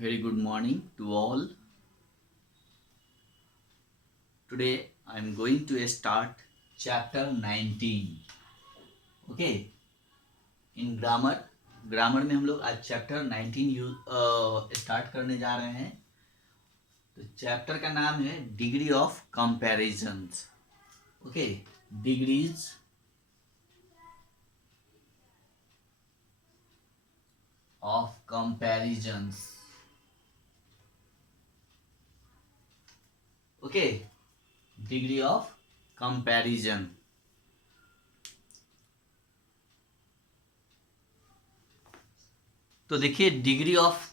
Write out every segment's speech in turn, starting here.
Very good morning to all. Today I am going to start chapter 19. Okay, in grammar में हम लोग आज chapter 19 start करने जा रहे हैं. तो चैप्टर का नाम है degree of comparisons. Okay, degrees of comparisons. Okay, degree of comparison. तो देखिए डिग्रीज ऑफ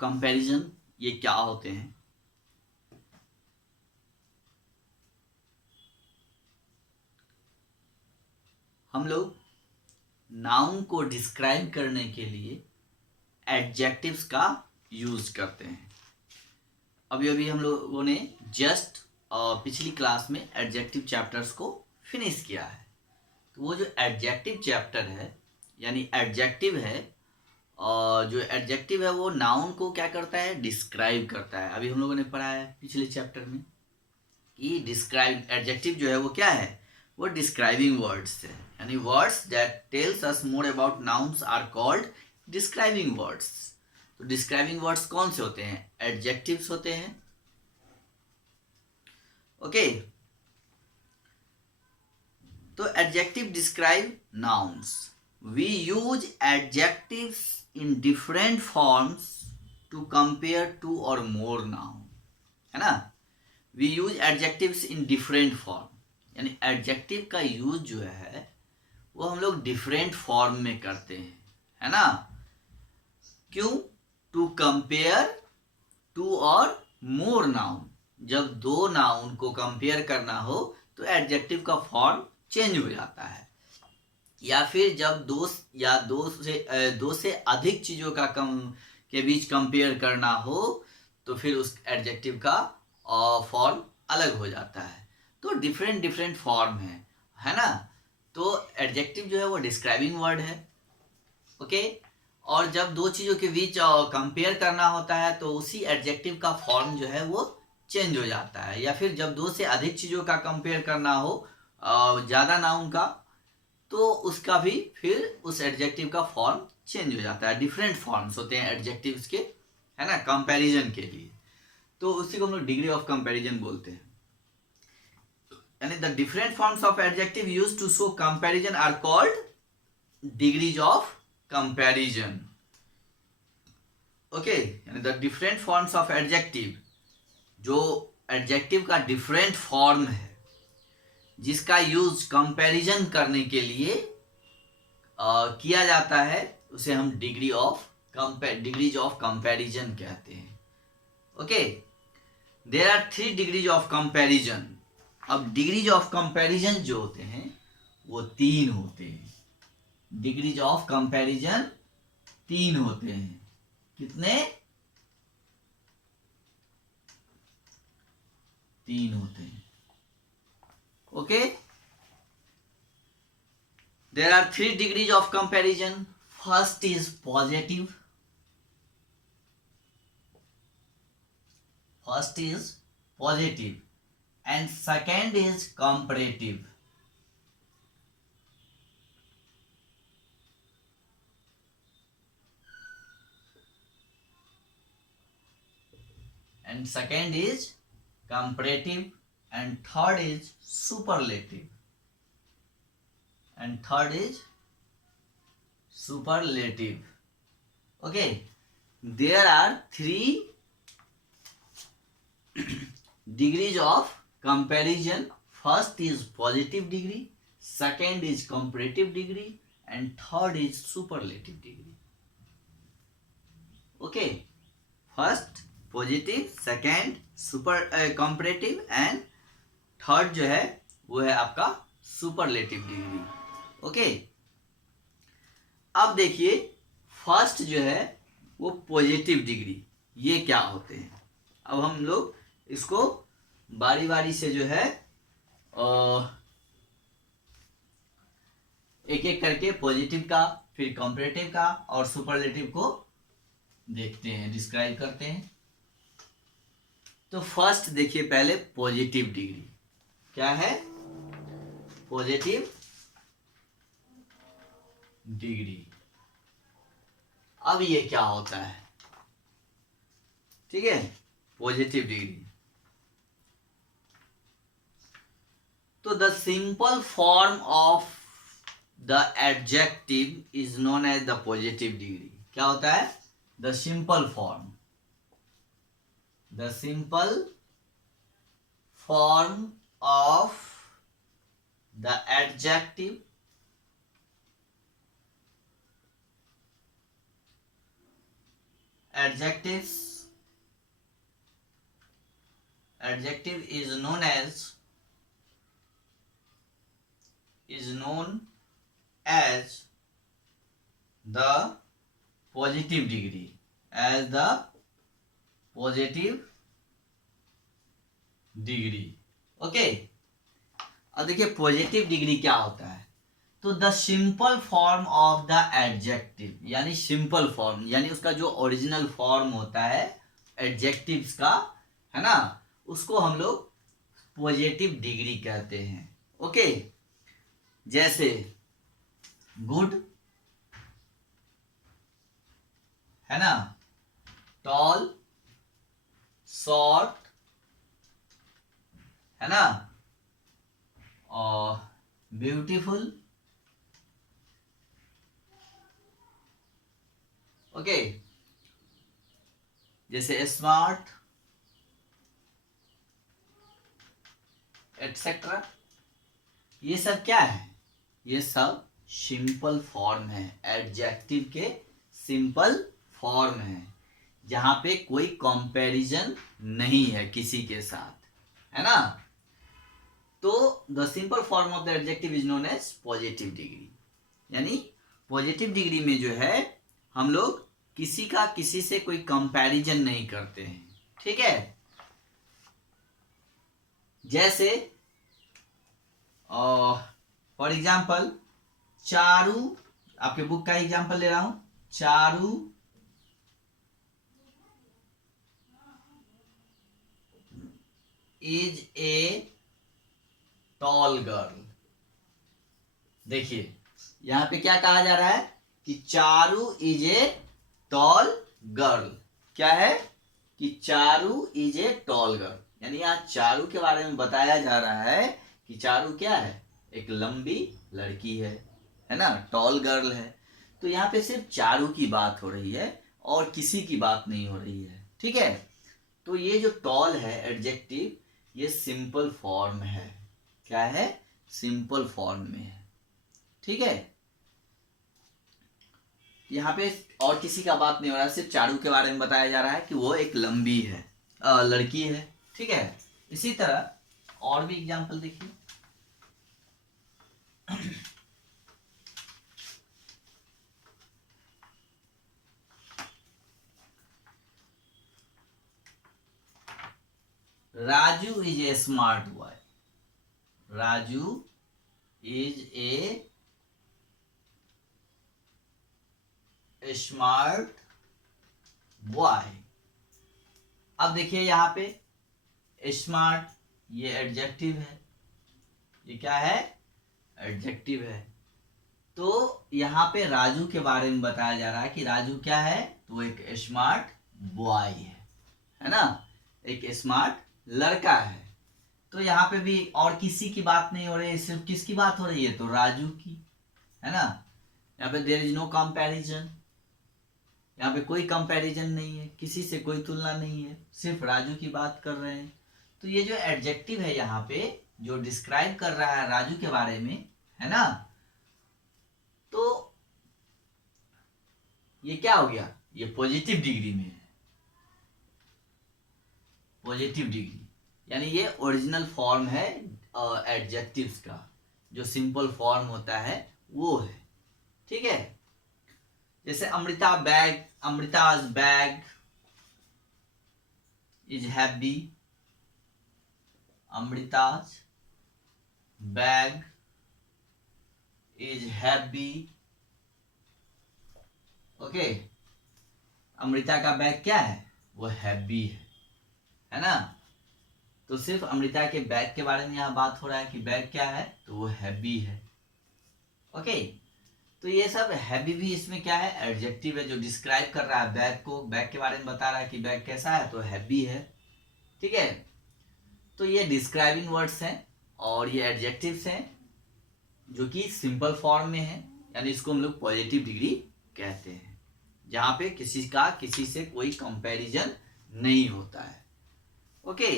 कंपैरिजन ये क्या होते हैं. हम लोग नाउन को डिस्क्राइब करने के लिए एडजेक्टिव्स का यूज करते हैं. अभी अभी हम लोगों ने जस्ट पिछली क्लास में एडजेक्टिव चैप्टर्स को फिनिश किया है. तो वो जो एडजेक्टिव चैप्टर है यानी एडजेक्टिव है, जो एडजेक्टिव है वो नाउन को क्या करता है, डिस्क्राइब करता है. अभी हम लोगों ने पढ़ा है पिछले चैप्टर में कि डिस्क्राइब एडजेक्टिव जो है वो क्या है, वो डिस्क्राइबिंग वर्ड्स है. यानी words that tells us more about nouns are called describing words. तो डिस्क्राइबिंग वर्ड्स कौन से होते हैं, एडजेक्टिव्स होते हैं. ओके, तो adjective describe nouns. We use adjectives in different forms to compare two और मोर नाउन, है ना. We use adjectives in different forms, यानी एडजेक्टिव का यूज जो है वो हम लोग डिफरेंट फॉर्म में करते हैं, है ना. क्यों, टू कंपेयर टू और मोर नाउन. जब दो नाउन को कंपेयर करना हो तो एडजेक्टिव का फॉर्म चेंज हो जाता है. या फिर जब दो से अधिक चीजों का के बीच कंपेयर करना हो तो फिर उस एडजेक्टिव का फॉर्म अलग हो जाता है. तो डिफरेंट फॉर्म है ना. तो एडजेक्टिव जो है वो डिस्क्राइबिंग वर्ड है. ओके, और जब दो चीजों के बीच कंपेयर करना होता है तो उसी एडजेक्टिव का फॉर्म जो है वो चेंज हो जाता है. या फिर जब दो से अधिक चीजों का कंपेयर करना हो, ज्यादा नाउन का, तो उसका भी फिर उस एडजेक्टिव का फॉर्म चेंज हो जाता है. डिफरेंट फॉर्म्स होते हैं एडजेक्टिव्स के, है ना, कंपैरिजन के लिए. तो उसी को हम लोग डिग्री ऑफ कंपैरिजन बोलते हैं. यानी the different forms of adjective used to show comparison are called degrees of comparison. Okay, यानी the different forms of adjective, जो एडजेक्टिव का डिफरेंट फॉर्म है जिसका यूज कंपैरिजन करने के लिए किया जाता है, उसे हम डिग्रीज ऑफ कंपैरिजन कहते हैं. Okay, there are 3 degrees of comparison. अब डिग्रीज ऑफ कंपैरिजन जो होते हैं वो 3 होते हैं. डिग्रीज ऑफ कंपैरिजन 3 होते हैं. कितने, 3 होते हैं. Okay, there are 3 degrees of comparison. First is positive. And second is comparative. And third is superlative. Okay, there are 3 degrees of comparison. First is positive degree, second is comparative degree, and third is superlative degree. Okay, first positive, second comparative and third जो है वो है आपका superlative degree. Okay, अब देखिए first जो है वो पॉजिटिव डिग्री. ये क्या होते हैं, अब हम लोग इसको बारी बारी से जो है एक एक करके पॉजिटिव का फिर कंपैरेटिव का और सुपरलेटिव को देखते हैं, डिस्क्राइब करते हैं। तो फर्स्ट देखिए पहले पॉजिटिव डिग्री क्या है। पॉजिटिव डिग्री, अब ये क्या होता है, ठीक है। पॉजिटिव डिग्री, तो the simple form of the adjective is known as the positive degree. क्या होता है, the simple form, the simple form of the adjective adjective is known as the positive degree, as the positive degree, okay. अब देखिए positive degree क्या होता है, तो the simple form of the adjective, यानी सिंपल फॉर्म यानी उसका जो ओरिजिनल फॉर्म होता है एडजेक्टिव्स का, है ना, उसको हम लोग पॉजिटिव डिग्री कहते हैं, ओके। जैसे गुड, है ना, टॉल, शॉर्ट, है ना, और ब्यूटीफुल, ओके। जैसे स्मार्ट, एटसेट्रा, ये सब क्या है, ये सब सिंपल फॉर्म है, एडजेक्टिव के सिंपल फॉर्म है, जहां पे कोई कंपैरिजन नहीं है किसी के साथ, है ना। तो the simple form of the adjective is known as positive degree, यानी पॉजिटिव डिग्री में जो है हम लोग किसी से कोई कंपैरिजन नहीं करते हैं, ठीक है। जैसे फॉर एग्जाम्पल चारू, आपके बुक का एग्जाम्पल ले रहा हूं, Charu is a tall girl. देखिए यहां पे क्या कहा जा रहा है कि Charu is a tall girl. क्या है कि Charu is a tall girl, यानी यहाँ चारू के बारे में बताया जा रहा है कि चारू क्या है, एक लंबी लड़की है ना, टॉल गर्ल है। तो यहाँ पे सिर्फ चारू की बात हो रही है और किसी की बात नहीं हो रही है, ठीक है। तो ये जो टॉल है एडजेक्टिव, ये सिंपल फॉर्म है। क्या है, सिंपल फॉर्म में है, ठीक है। यहाँ पे और किसी का बात नहीं हो रहा, सिर्फ चारू के बारे में बताया जा रहा है कि वो एक लंबी है, लड़की है, ठीक है। इसी तरह और भी एग्जांपल देखिए। Raju is a smart boy. Raju is a smart boy. अब देखिए यहाँ पे स्मार्ट, ये एडजेक्टिव है, ये क्या है, एडजेक्टिव है। तो यहाँ पे राजू के बारे में बताया जा रहा है कि राजू क्या है, तो एक स्मार्ट बॉय है ना, एक स्मार्ट लड़का है। तो यहाँ पे भी और किसी की बात नहीं हो रही है, सिर्फ किसकी बात हो रही है, तो राजू की, है ना। यहाँ पे देयर इज नो कंपैरिजन, यहाँ पे कोई कंपैरिजन नहीं है, किसी से कोई तुलना नहीं है, सिर्फ राजू की बात कर रहे हैं। तो ये जो एडजेक्टिव है यहाँ पे जो डिस्क्राइब कर रहा है राजू के बारे में, है ना, तो ये क्या हो गया, ये पॉजिटिव डिग्री में है। पॉजिटिव डिग्री यानी ये ओरिजिनल फॉर्म है एडजेक्टिव्स का, जो सिंपल फॉर्म होता है वो है, ठीक है। जैसे Amrita's bag is happy. Amrita's bag is happy, okay, Amrita का बैग क्या है, वो हैवी है ना। तो सिर्फ अमृता के बैग के बारे में यहाँ बात हो रहा है कि बैग क्या है, तो वो हैवी है। ओके, तो ये सब हैवी भी इसमें क्या है, एडजेक्टिव है जो डिस्क्राइब कर रहा है बैग को, बैग के बारे में बता रहा है कि बैग कैसा है, तो हैवी है। ठीक है, तो ये डिस्क्राइबिंग वर्ड्स हैं और ये एडजेक्टिव्स हैं जो कि सिंपल फॉर्म में है, यानी इसको हम लोग पॉजिटिव डिग्री कहते हैं, जहां पे किसी का किसी से कोई कंपैरिजन नहीं होता है। ओके,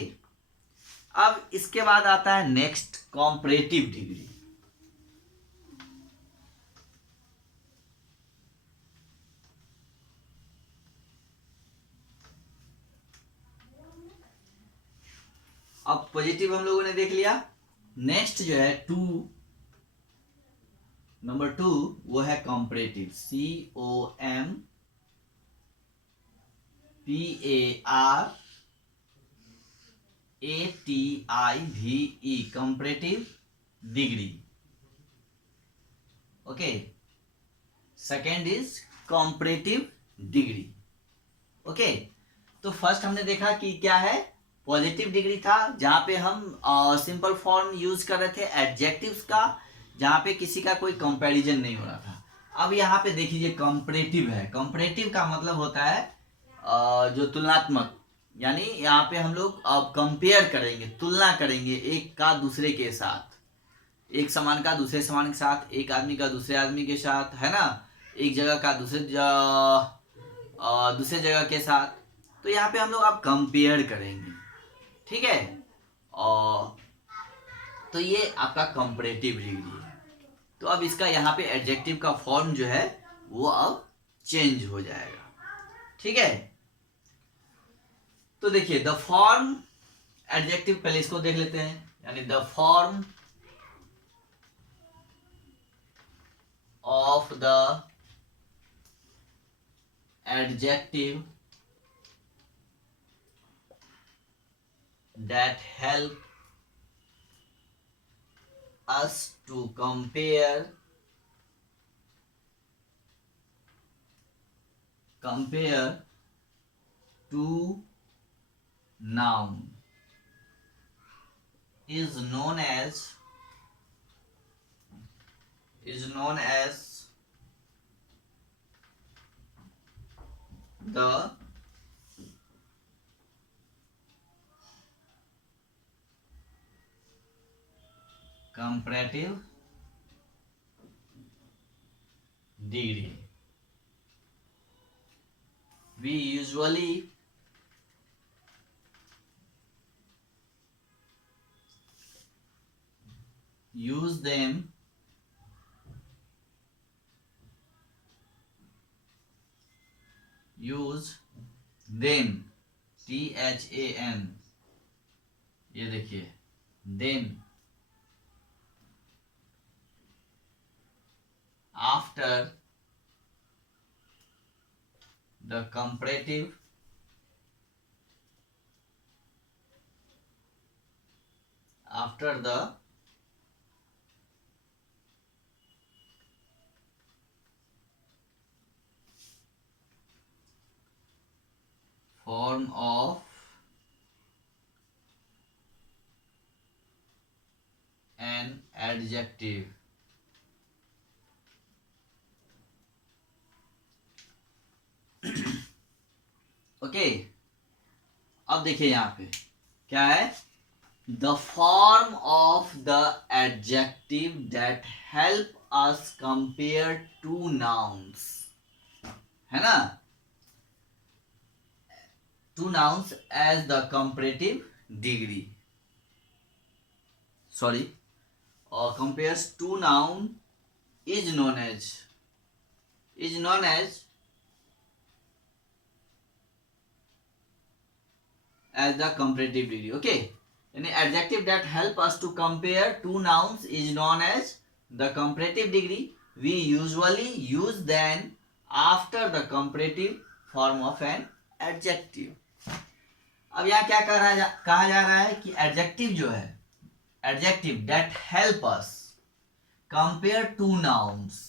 अब इसके बाद आता है नेक्स्ट, कॉम्परेटिव डिग्री। अब पॉजिटिव हम लोगों ने देख लिया। नेक्स्ट जो है नंबर 2 वो है comparative, COMPARATIVE, comparative degree. Okay, second is comparative degree. Okay, तो फर्स्ट हमने देखा कि क्या है, पॉजिटिव डिग्री था जहां पे हम सिंपल फॉर्म यूज कर रहे थे एडजेक्टिव्स का, जहां पे किसी का कोई कंपैरिजन नहीं हो रहा था। अब यहाँ पे देखिए कंपैरेटिव है। कंपैरेटिव का मतलब होता है जो तुलनात्मक, यानी यहाँ पे हम लोग अब कंपेयर करेंगे, तुलना करेंगे एक का दूसरे के साथ, एक सामान का दूसरे सामान के साथ, एक आदमी का दूसरे आदमी के साथ, है ना, एक जगह का दूसरे जगह के साथ। तो यहाँ पे हम लोग अब कंपेयर करेंगे। ठीक है, और तो ये आपका कंपैरेटिव डिग्री है। तो अब इसका यहाँ पे एडजेक्टिव का फॉर्म जो है वो अब चेंज हो जाएगा। ठीक है, तो देखिए द फॉर्म, एडजेक्टिव पहले इसको देख लेते हैं, यानी the form of the adjective that help us to compare two noun is known as the comparative degree. We usually use them THAN, ये देखिए then after the comparative form of an adjective. Okay, अब देखिए यहाँ पे क्या है, the form of the adjective that help us compare two nouns, है ना, two nouns as the comparative degree, sorry, और compares two noun is known as the comparative degree. Okay, any adjective that help us to compare two nouns is known as the comparative degree. We usually use them after the comparative form of an adjective. अब यहाँ क्या कहा जा रहा है कि adjective जो है, adjective that help us compare two nouns,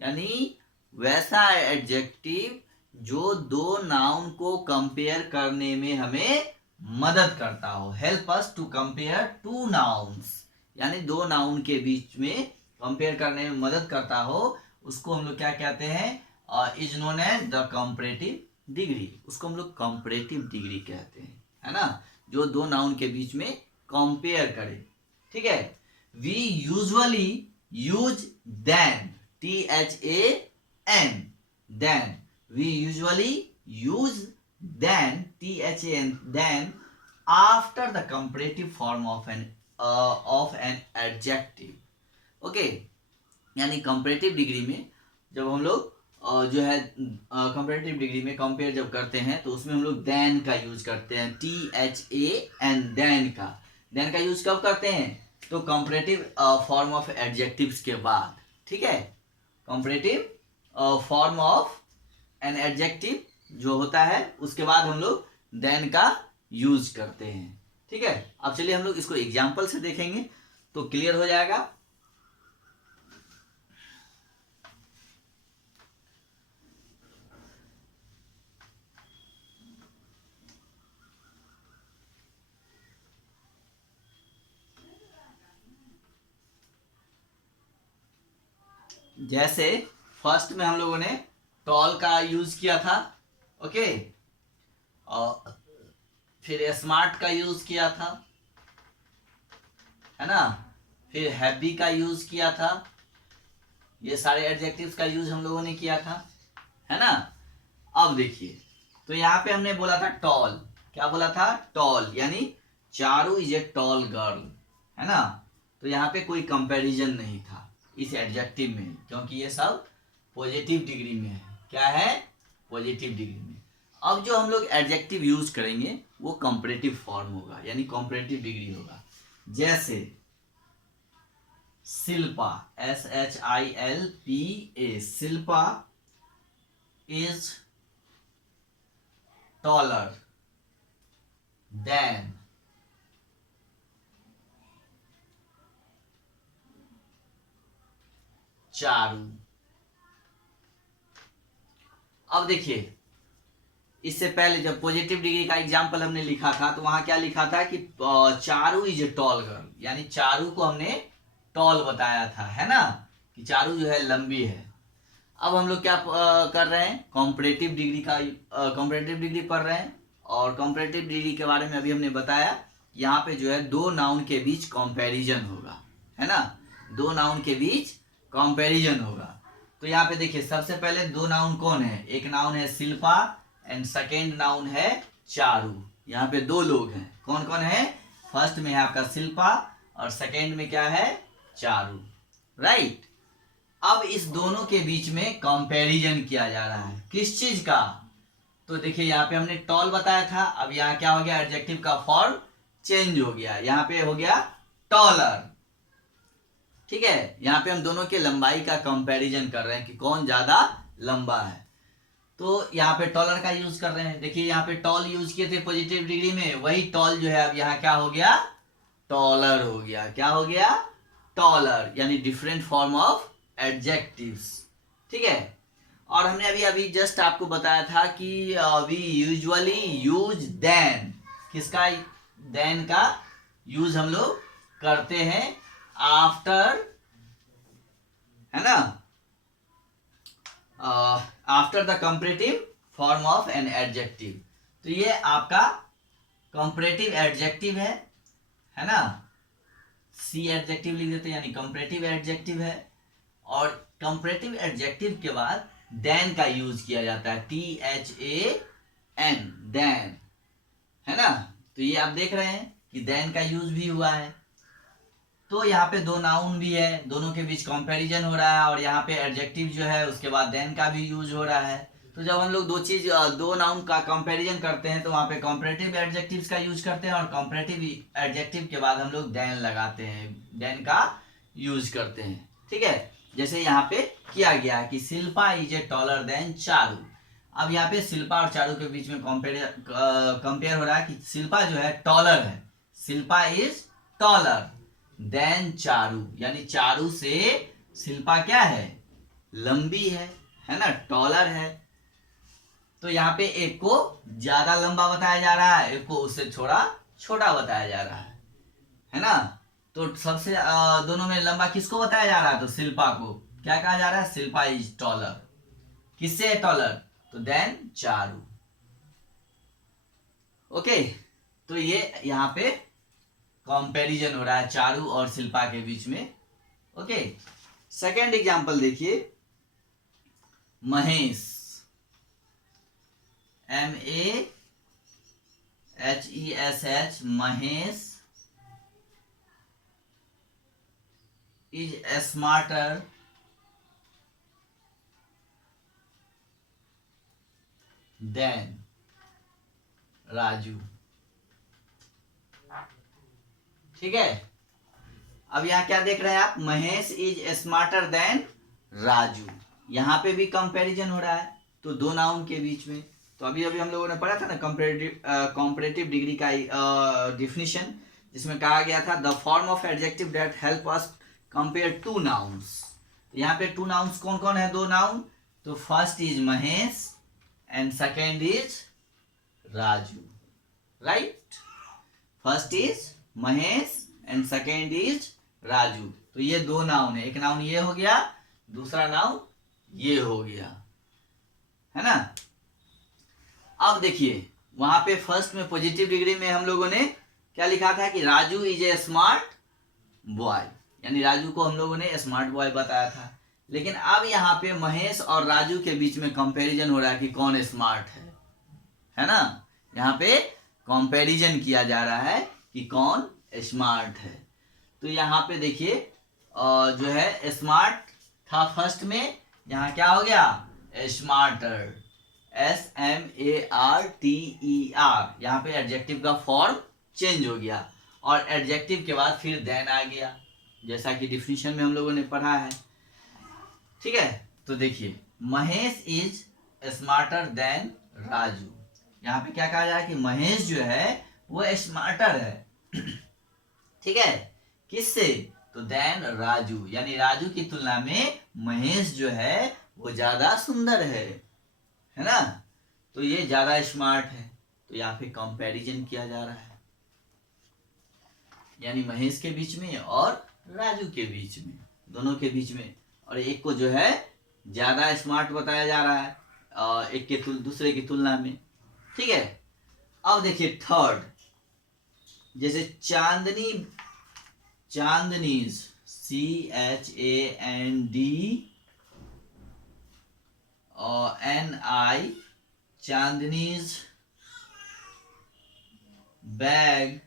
यानी वैसा एडजेक्टिव जो दो नाउन को कंपेयर करने में हमें मदद करता हो, help us to compare two nouns, यानी दो नाउन के बीच में कंपेयर करने में मदद करता हो, उसको हम लोग क्या कहते हैं, is known as the comparative degree. उसको हम लोग कंपैरेटिव डिग्री कहते हैं, है ना, जो दो नाउन के बीच में कंपेयर करे। ठीक है, we usually use than, THAN, than, we usually use than, THAN, than after the comparative form of an adjective. Okay, यानी कंपैरेटिव डिग्री में जब हम लोग जो है कंपैरेटिव डिग्री में कंपेयर जब करते हैं तो उसमें हम लोग देन का यूज करते हैं, THAN, देन का यूज कब करते हैं, तो कंपैरेटिव फॉर्म ऑफ एडजेक्टिव्स के बाद। ठीक है, comparative form of an adjective जो होता है उसके बाद हम लोग देन का यूज करते हैं। ठीक है, अब चलिए हम लोग इसको एग्जाम्पल से देखेंगे तो क्लियर हो जाएगा। जैसे फर्स्ट में हम लोगों ने टॉल का यूज किया था, ओके, और फिर स्मार्ट का यूज किया था, है ना, फिर हैप्पी का यूज किया था, ये सारे एडजेक्टिव्स का यूज हम लोगों ने किया था, है ना। अब देखिए, तो यहाँ पे हमने बोला था टॉल, क्या बोला था, टॉल, यानी Charu is a tall girl, है ना। तो यहाँ पे कोई कंपैरिजन नहीं था इस एडजेक्टिव में, क्योंकि ये सब पॉजिटिव डिग्री में है। क्या है, पॉजिटिव डिग्री में। अब जो हम लोग एडजेक्टिव यूज करेंगे वो कंपैरेटिव फॉर्म होगा, यानी कंपैरेटिव डिग्री होगा। जैसे Shilpa, SHILPA, Shilpa is taller than Charu. अब देखिए, इससे पहले जब पॉजिटिव डिग्री का एग्जाम्पल हमने लिखा था तो वहां क्या लिखा था कि Charu is a tall girl, यानी चारू को हमने टॉल बताया था, है ना, कि चारू जो है लंबी है। अब हम लोग क्या कर रहे हैं, कंपैरेटिव डिग्री का कंपैरेटिव डिग्री पढ़ रहे हैं, और कंपैरेटिव डिग्री के बारे में अभी हमने बताया, यहाँ पे जो है दो नाउन के बीच कंपैरिजन होगा, है ना, दो नाउन के बीच कंपैरिजन होगा। तो यहाँ पे देखिए, सबसे पहले दो नाउन कौन है, एक नाउन है शिल्पा एंड सेकेंड नाउन है चारू। यहाँ पे दो लोग हैं, कौन कौन है, फर्स्ट में है आपका शिल्पा और सेकेंड में क्या है, चारू, राइट। अब इस दोनों के बीच में कंपैरिजन किया जा रहा है, किस चीज का, तो देखिए यहाँ पे हमने टॉल बताया था, अब यहाँ क्या हो गया, एडजेक्टिव का फॉर्म चेंज हो गया, यहाँ पे हो गया टॉलर। ठीक है, यहाँ पे हम दोनों के लंबाई का कंपैरिजन कर रहे हैं कि कौन ज्यादा लंबा है। तो यहाँ पे टॉलर का यूज कर रहे हैं। देखिए यहाँ पे टॉल यूज किए थे पॉजिटिव डिग्री में, वही टॉल जो है अब यहाँ क्या हो गया, टॉलर हो गया। क्या हो गया, टॉलर, यानी डिफरेंट फॉर्म ऑफ एडजेक्टिव्स। ठीक है, और हमने अभी अभी जस्ट आपको बताया था कि वी यूजुअली यूज देन, किसका, देन का यूज हम लोग करते हैं आफ्टर, है ना, after the comparative form of an adjective. तो ये आपका कंपैरेटिव एडजेक्टिव है ना, सी एडजेक्टिव लिख देते हैं, यानी कंपैरेटिव एडजेक्टिव है। और कंपैरेटिव एडजेक्टिव के बाद देन का यूज किया जाता है, THAN, देन, है ना। तो ये आप देख रहे हैं कि देन का यूज भी हुआ है। तो यहाँ पे दो नाउन भी है, दोनों के बीच कंपैरिजन हो रहा है, और यहाँ पे एडजेक्टिव जो है उसके बाद देन का भी यूज हो रहा है। तो जब हम लोग दो नाउन का कंपैरिजन करते हैं तो वहाँ पे कंपैरेटिव एडजेक्टिव्स का यूज करते हैं, और कंपैरेटिव एडजेक्टिव के बाद हम लोग देन लगाते हैं, देन का यूज करते हैं। ठीक है, जैसे यहाँ पे किया गया है कि Shilpa is a taller than Charu. अब यहाँ पे शिल्पा और चारू के बीच में कंपेयर हो रहा है कि शिल्पा जो है टॉलर है, Shilpa is taller than Charu, यानी चारू से शिल्पा क्या है, लंबी है। है ना, टॉलर है। तो यहाँ पे एक को ज्यादा लंबा बताया जा रहा है, एक को उससे थोड़ा छोटा बताया जा रहा है ना। तो सबसे दोनों में लंबा किसको बताया जा रहा है, तो शिल्पा को। क्या कहा जा रहा है, शिल्पा इज टॉलर। किससे है टॉलर, तो देन चारू। ओके, तो ये यहाँ पे कंपैरिजन हो रहा है चारू और शिल्पा के बीच में। ओके, सेकेंड एग्जांपल देखिए, Mahesh, MEHESH, Mahesh is smarter than Raju. ठीक है, अब यहाँ क्या देख रहे हैं आप, Mahesh is smarter than Raju. यहाँ पे भी कंपैरिजन हो रहा है, तो दो नाउन के बीच में। तो अभी अभी हम लोगों ने पढ़ा था ना कंपैरेटिव डिग्री का डिफिनीशन, जिसमें कहा गया था the form of adjective that help us compare two nouns. यहाँ पे टू नाउन्स कौन कौन है, दो नाउन, तो first is Mahesh and second is Raju, right. First is Mahesh and second is Raju. तो ये दो नाउन है, एक नाउन ये हो गया, दूसरा नाउन ये हो गया, है ना। अब देखिए वहां पे फर्स्ट में पॉजिटिव डिग्री में हम लोगों ने क्या लिखा था कि Raju is a smart boy, यानी राजू को हम लोगों ने स्मार्ट बॉय बताया था। लेकिन अब यहाँ पे महेश और राजू के बीच में कंपैरिजन हो रहा है कि कौन स्मार्ट है ना। यहाँ पे कंपैरिजन किया जा रहा है कि कौन स्मार्ट है। तो यहाँ पे देखिए जो है स्मार्ट था फर्स्ट में, यहाँ क्या हो गया, स्मार्टर, SMARTER। यहाँ पे एडजेक्टिव का फॉर्म चेंज हो गया और एडजेक्टिव के बाद फिर देन आ गया, जैसा कि डिफिनीशन में हम लोगों ने पढ़ा है। ठीक है, तो देखिए Mahesh is smarter than Raju. यहाँ पे क्या कहा जा रहा है कि महेश जो है वो स्मार्टर है, ठीक है, किससे, तो देन राजू, यानी राजू की तुलना में महेश जो है वो ज्यादा सुंदर है ना। तो ये ज्यादा स्मार्ट है, तो यहाँ पे कंपैरिजन किया जा रहा है, यानी महेश के बीच में और राजू के बीच में, दोनों के बीच में। और एक को जो है ज्यादा स्मार्ट बताया जा रहा है एक के दूसरे की तुलना में। ठीक है, अब देखिए थर्ड, जैसे Chandni, Chandni's, CHANDNI, Chandni's bag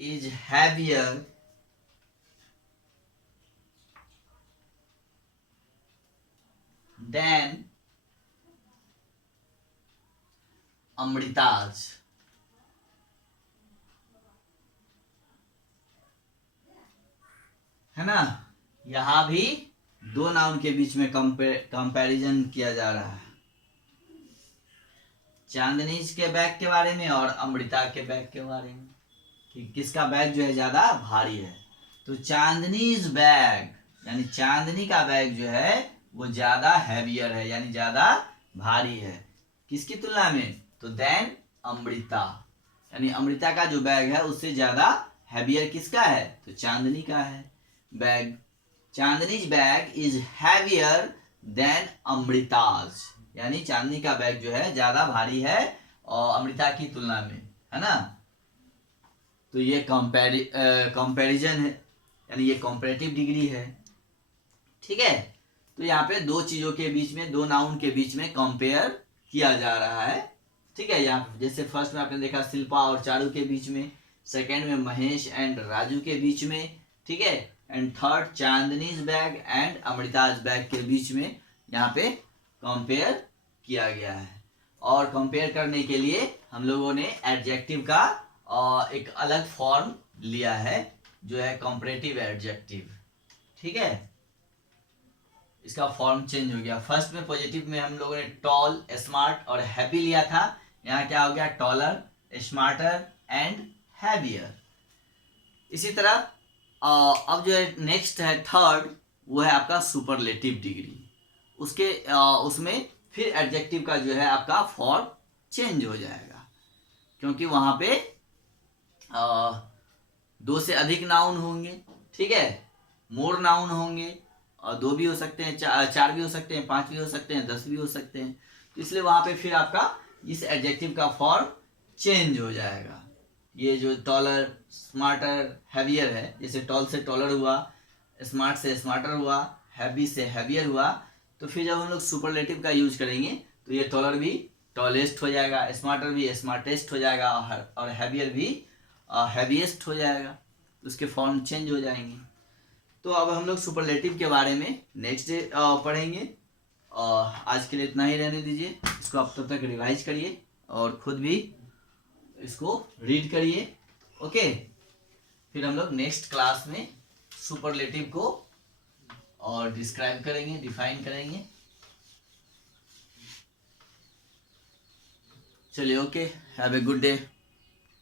is heavier than Amrita's. है ना, यहां भी दो नाउन के बीच में कंपैरिजन किया जा रहा है, चांदनीज के बैग के बारे में और अमृता के बैग के बारे में, कि किसका बैग जो है ज्यादा भारी है। तो चांदनीज बैग, यानी चांदनी का बैग जो है वो ज्यादा हैवियर है, यानी ज्यादा भारी है, किसकी तुलना में, तो देन अमृता, यानी अमृता का जो बैग है उससे ज्यादा हैवियर किसका है, तो चांदनी का है bag. Chandni's bag is heavier than Amrita's, यानी चांदनी का बैग जो है ज्यादा भारी है और अमृता की तुलना में, है ना। तो ये कंपैरिजन है, यानी ये कंपैरेटिव डिग्री है। ठीक है, तो यहाँ पे दो चीजों के बीच में, दो नाउन के बीच में कंपेयर किया जा रहा है। ठीक है, यहाँ जैसे फर्स्ट में आपने देखा शिल्पा और चारू के बीच में, सेकेंड में महेश एंड राजू के बीच में, ठीक है, and third Chandni's bag and Amrita's bag के बीच में यहाँ पे कंपेयर किया गया है। और कंपेयर करने के लिए हम लोगों ने एडजेक्टिव का एक अलग फॉर्म लिया है जो है कंपैरेटिव एडजेक्टिव। ठीक है, इसका फॉर्म चेंज हो गया। फर्स्ट में पॉजिटिव में हम लोगों ने टॉल, स्मार्ट और हैप्पी लिया था, यहाँ क्या हो गया, टॉलर, स्मार्टर एंड हैवियर। इसी तरह अब जो है नेक्स्ट है थर्ड, वो है आपका सुपरलेटिव डिग्री। उसके उसमें फिर एडजेक्टिव का जो है आपका फॉर्म चेंज हो जाएगा, क्योंकि वहां पे दो से अधिक नाउन होंगे, ठीक है, मोर नाउन होंगे, और दो भी हो सकते हैं, चार भी हो सकते हैं, पांच भी हो सकते हैं, 10 भी हो सकते हैं, इसलिए वहां पे फिर आपका इस एडजेक्टिव का फॉर्म चेंज हो जाएगा। ये जो टॉलर, स्मार्टर, हैवियर है, जैसे टॉल से टॉलर हुआ, स्मार्ट से स्मार्टर हुआ, हैवी से हैवियर हुआ, तो फिर जब हम लोग सुपरलेटिव का यूज करेंगे तो ये टॉलर भी टॉलेस्ट हो जाएगा, स्मार्टर भी स्मार्टेस्ट हो जाएगा, और हैवियर भी हैवीएस्ट हो जाएगा, उसके फॉर्म चेंज हो जाएंगे। तो अब हम लोग सुपरलेटिव के बारे में नेक्स्ट डे पढ़ेंगे, और आज के लिए इतना ही रहने दीजिए। इसको आप तब तक रिवाइज करिए और खुद भी इसको रीड करिए, ओके। फिर हम लोग नेक्स्ट क्लास में सुपरलेटिव को और डिस्क्राइब करेंगे, डिफाइन करेंगे। चलिए, okay, have a good day.